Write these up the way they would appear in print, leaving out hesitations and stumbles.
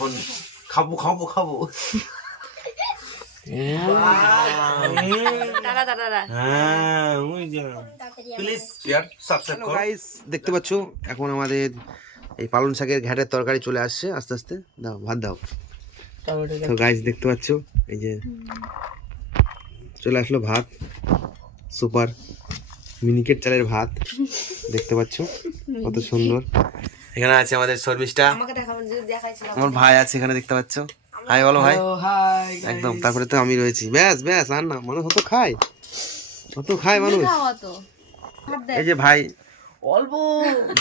এখন খাবো খাবো খাবো। হ্যাঁ প্লিজ শেয়ার সাবস্ক্রাইব করো গাইস। দেখতে পাচ্ছো এখন আমাদের এই পালং শাকের ঘ্যাটের তরকারি চলে আসছে আস্তে আস্তে। দাও ভাত দাও। তো গাইস দেখতে পাচ্ছো এই যে চলে আসলো ভাত, সুপার মিনিকেট চালের ভাত। দেখতে পাচ্ছো কত সুন্দর। এখানে আছে আমাদের সার্ভিসটা, আমার ভাই আছে এখানে দেখতে পাচ্ছো। হাই বলো ভাই। একদম। তারপরে তো আমি রয়েছি। ব্যাস ব্যাস আর না, মানুষ হতো খায়, কত খায় মানুষ। এই যে ভাই অল্প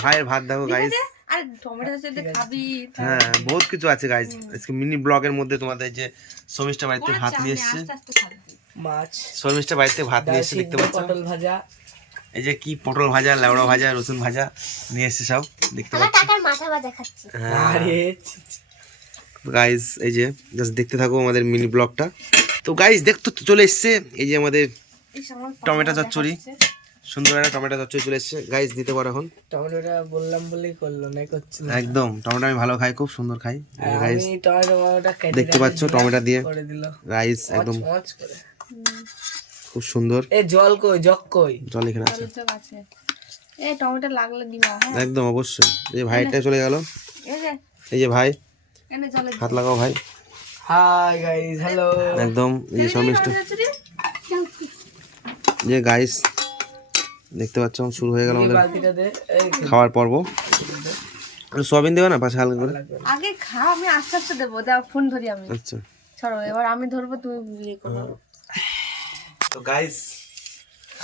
ভাইয়ের ভাত দেখো গাইস। হ্যাঁ বহুত কিছু আছে গাইস আজকে মিনি ব্লগের মধ্যে। তোমাদের যে শর্মিষ্ঠা বাড়িতে ভাত নিয়ে এসছে, মাছ শর্মিষ্ঠা বাড়িতে ভাত নিয়ে এসছে দেখতে পাচ্ছ। পটল ভাজা, এই যে কি পটল ভাজা, লেবড়া ভাজা, রসুন ভাজা নিয়ে এসছে সব দেখতে পাচ্ছ। গাইস এই যে জাস্ট দেখতে থাকো আমাদের মিনি ব্লগটা। তো গাইস দেখতে চলে এসছে এই যে আমাদের টমেটো চচ্চড়ি, সুন্দর একটা টমেটো চচ্চড়ি চলে এসছে গাইস। দিতে পারো এখন। টমেটোটা বললাম বলেই করলো না, করছে না একদম। টমেটো আমি ভালো খাই, খুব সুন্দর খাই গাইস। দেখতে পাচ্ছ টমেটো দিয়ে গাইস একদম খুব সুন্দর। এই জল কই, জগ কই? জল এখানে আছে। এই টমেটো লাগলে দিবা। হ্যাঁ একদম অবশ্যই। এই ভাইটা চলে গেল, এই যে ভাই হাত লাগাও ভাই। Hi guys, hello. একদম এই যে শর্মিষ্ঠা, যে গাইস দেখতে পাচ্ছ শুরু হয়ে গেল আমাদের খাওয়ার পর্ব। সোয়াবিন দেবে না পাশে হালকা করে? আগে খাও, আমি আস্তে আস্তে দেবো। দাও ফোন ধরি আমি। আচ্ছা ছাড়ো, এবার আমি ধরবো, তুমি ইয়ে করো। তো গাইস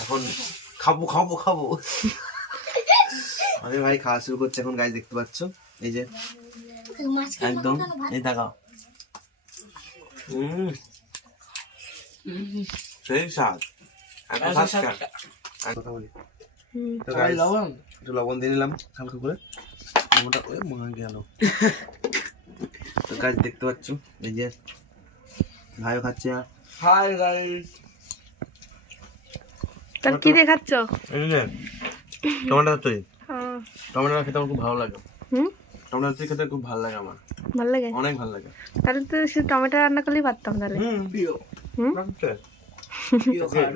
এখন খাবো খাবো খাবো। আমাদের ভাই খাওয়া শুরু করছে এখন গাইস দেখতে পাচ্ছ এই যে একদম। এই দেখাও সেই স্বাদ, এত স্বাদ। কথা বলি তো গাইস, একটু লবণ দিয়ে নিলাম হালকা করে। মোটা ওই মা গেল। তো গাইস দেখতে পাচ্ছ এই যে ভাইও খাচ্ছে। Hi guys. তার কি দেখাচ্ছ? এই যে টমেটো চচ্চড়ি। টমেটো খেতে আমার খুব ভালো লাগে। টমেটো চচ্চড়ি খেতে খুব ভালো লাগে আমার। ভালো লাগে? অনেক ভালো লাগে। তাহলে তো সে টমেটো রান্না করলেই পারতাম তাহলে। প্রিয়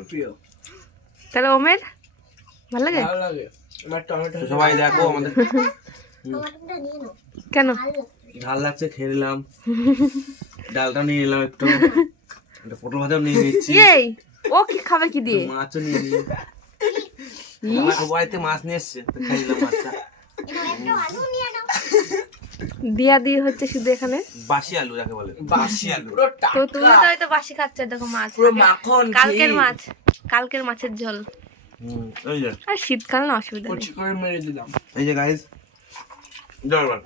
প্রিয়। তাহলে ওমের ভালো লাগে? ভালো লাগে আমার টমেটো। সবাই দেখো আমাদের কেন ঝাল লাগছে, খেয়ে নিলাম। ডালটা নিয়ে নিলাম, একটু পটল ভাজাও নিয়ে নিচ্ছি। এই ও কি খাবে কি দিয়ে? মাছও নিয়ে নিই। বাড়িতে মাছ নিয়ে এসছে, খাই নিলাম মাছটা। দিয়া দিয়ে হচ্ছে শুধু এখানে বাসি আলু যাকে বলে, বাসি আলু। তো তুমি তো হয়তো বাসি খাচ্ছ। দেখো মাছ পুরো মাখন, কালকের মাছ, কালকের মাছের ঝোল। এই যে আর শীতকাল না, অসুবিধা নেই। কুচি করে মেরে দিলাম। এই যে গাইস দাঁড়ান।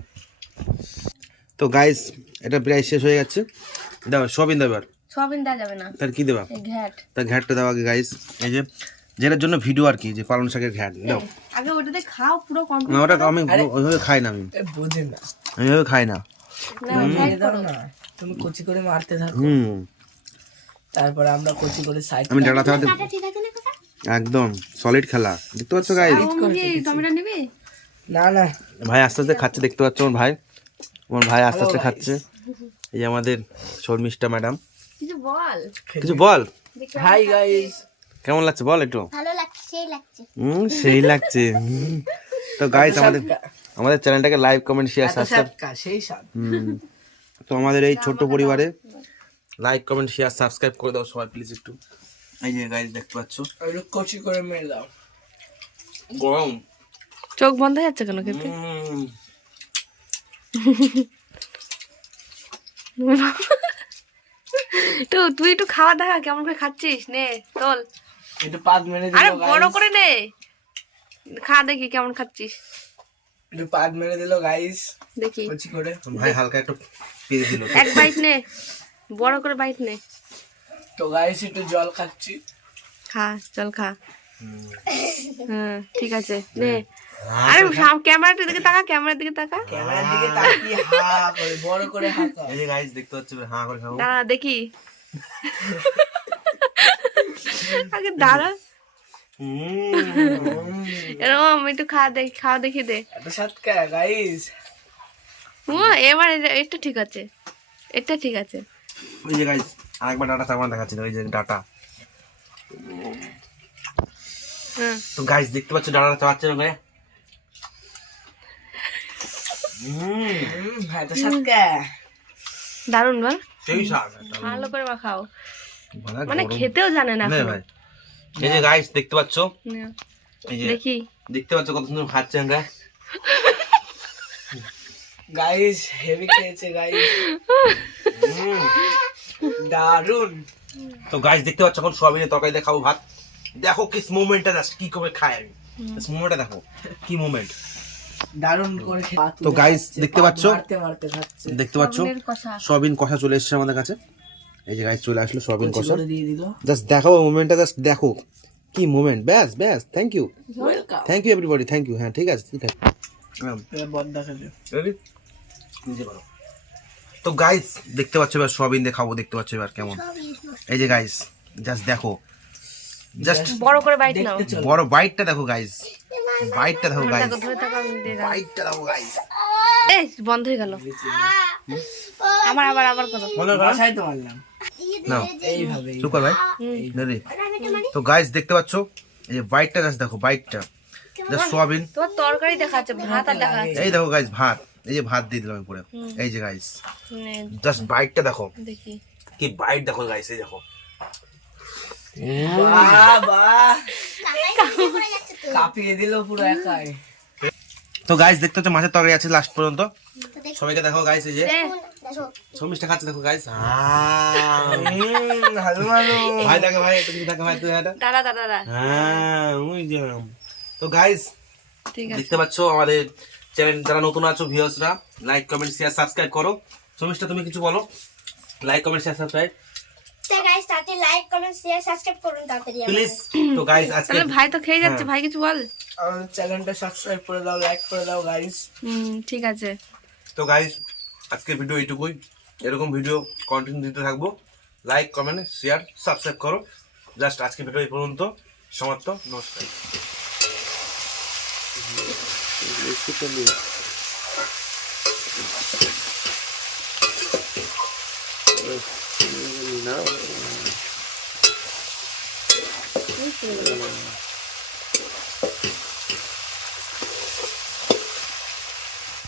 তো গাইস এটা প্রায় শেষ হয়ে যাচ্ছে। দাও সবিন দাও। এবার সবিন দেওয়া যাবে না। তার কি দেবা? ঘ্যাট। তার ঘ্যাটটা দাও আগে গাইস। এই যে যেটার জন্য ভিডিও আর কি, যে পালং শাকের ঘ্যাট দাও আগে। ওটাতে খাও পুরো কমপ্লিট। না ওটা আমি ওইভাবে খাই না, আমি বুঝি না, আমি ওইভাবে খাই না। তুমি কুচি করে মারতে থাকো, তারপর আমরা কুচি করে সাইড। আমি ডাটা থাকতে একদম সলিড খেলা। দেখতে পাচ্ছ গাইস? টমেটো নিবি না? না ভাই আস্তে আস্তে খাচ্ছে, দেখতে পাচ্ছ আমার ভাই। আমার ভাই আস্তে আস্তে খাচ্ছে। এই যে আমাদের শর্মিষ্ঠা ম্যাডাম, কিছু বল, কিছু বল। হাই গাইস, কেমন লাগছে বল একটু? ভালো লাগছে, সেই লাগছে। সেই লাগছে। তো গাইস আমাদের চ্যানেলটাকে লাইক কমেন্ট শেয়ার সাবস্ক্রাইব। সেই স্বাদ। তো আমাদের এই ছোট্ট পরিবারে লাইক কমেন্ট শেয়ার সাবস্ক্রাইব করে দাও সবাই প্লিজ একটু। এই যে গাইস দেখতে পাচ্ছ একটু কুচি করে মেরে দাও। গরম, চোখ বন্ধ হয়ে যাচ্ছে কেন খেতে? তো তুই একটু খাওয়া দেখা কেমন করে খাচ্ছিস। নে তোল একটু পাত মেরে দিল। আরে বড় করে নে, খা দেখি কেমন খাচ্ছিস। একটু পাত মেরে দিল গাইস, দেখি কুচি করে। ভাই হালকা একটু পেয়ে দিল। এক বাইট নে, বড় করে বাইট নে। তো গাইস একটু জল খাচ্ছি। খা, চল খা। হ্যাঁ ঠিক আছে নে। আরে ক্যামেরার দিকে তাকা, ক্যামেরার দিকে তাকা। ক্যামেরার দিকে তাকিয়ে হা করে বড় করে হা কর। এই যে গাইস দেখতে পাচ্ছ হা করে খাও। দাঁড়া দেখি। আগে দাঁড়া। এরকম একটু খাওয়া দেখি দে। এত স্বাদ কে গাইস? ও এবার এটা ঠিক আছে, এটা ঠিক আছে। ওই যে গাইস আরেকবার ডাটা চাপান দেখাচ্ছি, ওই যে ডাটা। হ্যাঁ তো গাইস দেখতে পাচ্ছ ডাটা চাপাচ্ছে না ভাই। ভাই তো সাতকা দারুন বল, সেই স্বাদ ভালো করে খাও, মানে খেতেও জানে না না এখনো। ভাই। এই যে গাইস দেখতে পাচ্ছ, নে, এই যে দেখি দেখতে পাচ্ছ কত সুন্দর খাচ্ছে আমরা। গাইস হেভি খেয়েছে গাইস, দারুন। তো গাইস দেখতে পাচ্ছ এখন সোয়াবিনের তরকারি দিয়ে খাবো ভাত। দেখো কি মোমেন্টটা জাস্ট কি করে খাই আমি, মোমেন্টটা দেখো কি মোমেন্ট। দারুন করে তো গাইস দেখতে পাচ্ছ, মারতে মারতে খাচ্ছে। দেখতে পাচ্ছ সবিনের কষা। সোয়াবিন কষা চলে এসেছে আমাদের কাছে। এই যে গাইস চলে আসলো সোয়াবিন কচি কষা, করে দিয়ে দিল। জাস্ট দেখো মোমেন্টটা, জাস্ট দেখো কি মোমেন্ট। ব্যাস ব্যাস, thank you welcome. Thank you everybody, thank you. হ্যাঁ ঠিক আছে ঠিক আছে। এবার বদ্দা খেলে। নিজে বলো। তো গাইস দেখতে পাচ্ছ এবার সোয়াবিন দিয়ে খাবো, দেখতে পাচ্ছ এবার কেমন। এই যে গাইস জাস্ট দেখো, জাস্ট বড় করে বাইট নাও, দেখতে চলো। বড় বাইটটা দেখো গাইস, বাইটটা দেখো গাইস, দেখো ধরে থাকো, আমি দিয়ে দিলাম। বাইটটা দেখো গাইস। এই বন্ধ হয়ে গেল, আবার আবার আবার করো। বাসায় তো মারলাম নাও এইভাবে। শুকর ভাই রেডি। তো গাইস দেখতে পাচ্ছ এই যে বাইটটা, জাস্ট দেখো বাইটটা, জাস্ট সোয়াবিন। তোমার তরকারি দেখাচ্ছে, ভাত আর দেখাচ্ছে। এই দেখো গাইস ভাত, এই যে ভাত দিয়ে দিলাম উপরে। এই যে গাইস নে, জাস্ট বাইটটা দেখো, দেখি কি বাইট দেখো গাইস, এই দেখো। বাহ বাহ, কাঁপিয়ে দিল পুরো একাই। তো গাইস দেখতে হচ্ছে মাছের তরকারি আছে লাস্ট পর্যন্ত। সবাইকে দেখো গাইস, এই যে এ, শর্মিষ্ঠা খাচ্ছে দেখো গাইস। হালু হালু। ভাই দেখে ভাই, একটু কিছু দেখে ভাই তুই এটা। দাঁড়া দাঁড়া দাঁড়া, হ্যাঁ ওই যে। তো গাইস ঠিক আছে। দেখতে পাচ্ছ আমাদের চ্যানেল যারা নতুন আছো ভিউয়ার্সরা, লাইক কমেন্ট শেয়ার সাবস্ক্রাইব করো। শর্মিষ্ঠা তুমি কিছু বলো, like comment share subscribe guys তাড়াতাড়ি লাইক কমেন্ট শেয়ার সাবস্ক্রাইব করুন তাড়াতাড়ি প্লিজ। তো গাইস আজকে তাহলে ভাই তো খেয়ে যাচ্ছে, ভাই কিছু বল। আমাদের চ্যানেলটা সাবস্ক্রাইব করে দাও, লাইক করে দাও গাইস। ঠিক আছে। তো গাইস আজকের ভিডিও এইটুকুই, এরকম ভিডিও কন্টিনিউ দিতে থাকবো। লাইক কমেন্ট শেয়ার সাবস্ক্রাইব করো। জাস্ট আজকের ভিডিও এই পর্যন্ত সমাপ্ত। নমস্কার।